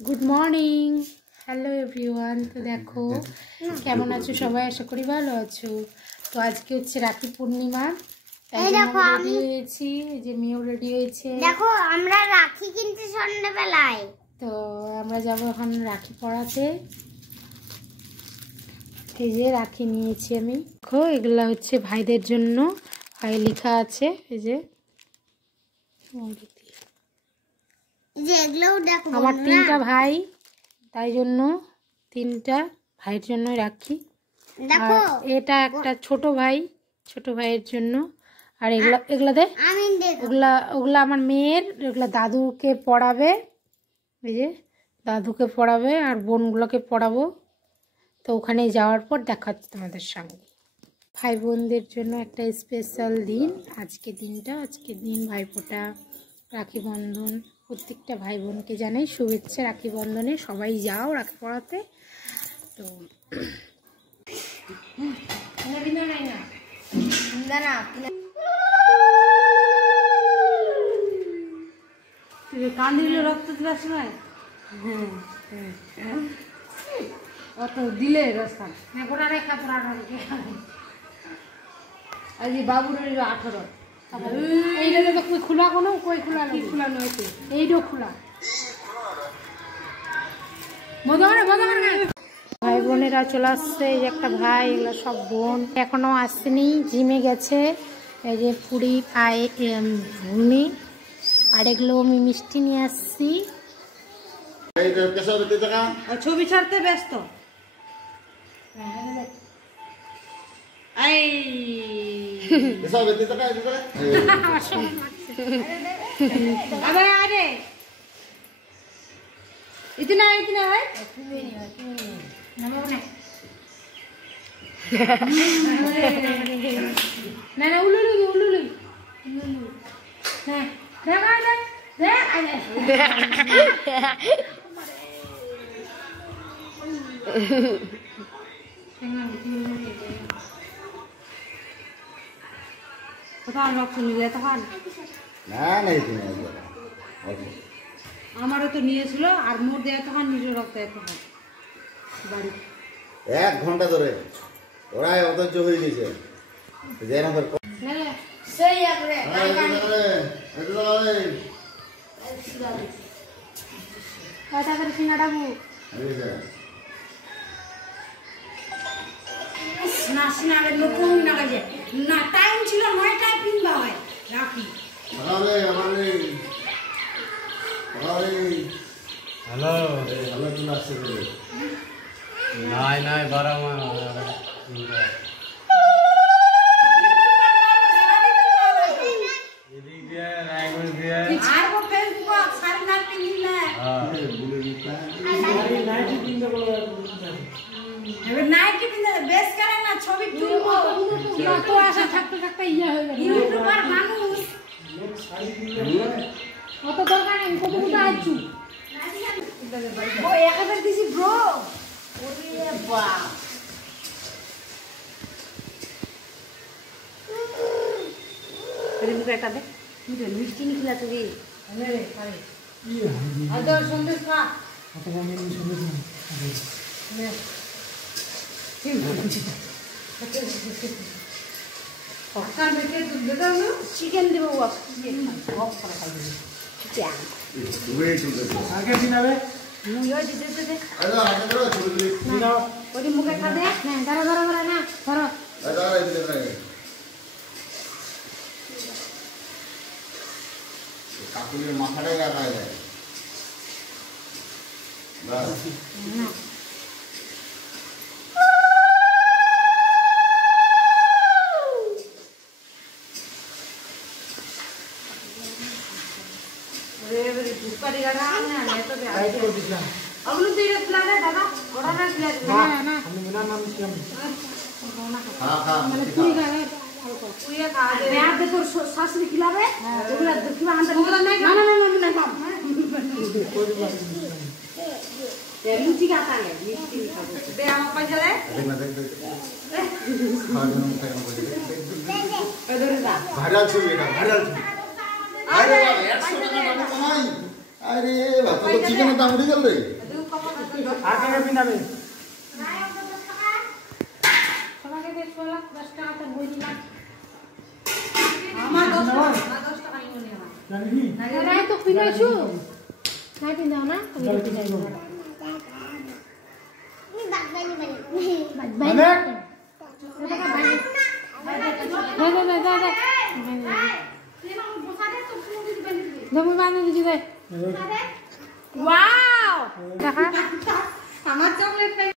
Good morning, hello everyone. তো দেখো কেমন আছো সবাই, আশা করি ভালো আছো। তো আজকে হচ্ছে রাখি পূর্ণিমা, তাই জন্য রেডি হয়েছি, যে মেয়েও রেডি হয়েছে। দেখো আমরা রাখি কিনতে সন্ধ্যাবেলায়, তো আমরা যাবো এখন রাখি পরাতে। এই যে রাখি নিয়েছি আমি, দেখো এগুলা হচ্ছে ভাইদের জন্য, ভাই লেখা আছে এই যে। আমার 3টা ভাই, তাই জন্য 3টা ভাইয়ের জন্য রাখি। দেখো এটা একটা ছোট ভাইয়ের জন্য। আর এগুলা ওগুলা আমার মেয়ের, এগুলা দাদুকে পড়াবে, এই যে দাদুকে পড়াবে আর বোনগুলোকে পড়াবো। তো ওখানে যাওয়ার পর দেখা হচ্ছে তোমাদের সঙ্গে। ভাই বোনদের জন্য একটা স্পেশাল দিন আজকের দিন ভাইফোঁটা, রাখি বন্ধন। প্রত্যেকটা ভাই বোনকে জানাই শুভেচ্ছা রাখি বন্ধনে। সবাই যাও রাখি পড়াতে। তো কান্দিলে রক্ত দিবার সময় অত দিলে রাস্তা আজ বাবুর 18 এইটা তো কই খোলা, কোনো কই খোলা খোলা নয়, এইটাও খোলা। ভাই বোনেরা চলে আসছে। এই যে একটা ভাই, এগুলো সব বোন এখনো আসেনি, জিমে গেছে। এই যে পুরি পায়ে ঘুগনি, আর এগুলো আমি মিষ্টি নিয়ে আসছি। ছবি ছাড়তে ব্যস্ত। আরে ইতনা है না না উলুলু না কোথাও রক্ত নিলে তখন আমারও তো নিয়েছিল, আর মোট দেয়া তখন নিজের রক্ত এখন বাড়ি 1 ঘন্টা ধরে ওরাই অধৈর্য হয়ে গেছে। না টাইম ছিল 9টায় কিনবা হয় রাখি। হ্যালো চলে আসছে নাই বারা ছবি তুলবো, কত আশা থাকতে থাকতে ইয়ে হয়ে গেল। ইউটিউবার মানুষ অত দরকার নেই, কত কোথা আছু ও 1000 দিছি ব্রো। ওরে বাপ মুখে একটা দে, মিষ্টি নিখিলা তুমি আদর সন্দেশ খা। চিকেন দেবো মুখে খা দে। ধরো না ধরো। কাকুলির মাথাটাই রাখা যায় না শাশুড়ি খিলাবে লুচি কাটা আমার পয়সা ভাইরাল ছবি, এটা ভাইরাল ছবি। আরে বাবা তো চিকেনের দাম উঠে গেল রে আর কাকে পিনাবে সবাইকে 10 টাকা তো বই দিলাম আমার 10 টাকা নিয়ে নেওয়া জানি কি নাই তো পিনাইছো নাই পিনাও না তুমি তো পিনাইছো মানে দে মুই বাঁধে দিছি দে ওয়াও দেখা আমার চকলেট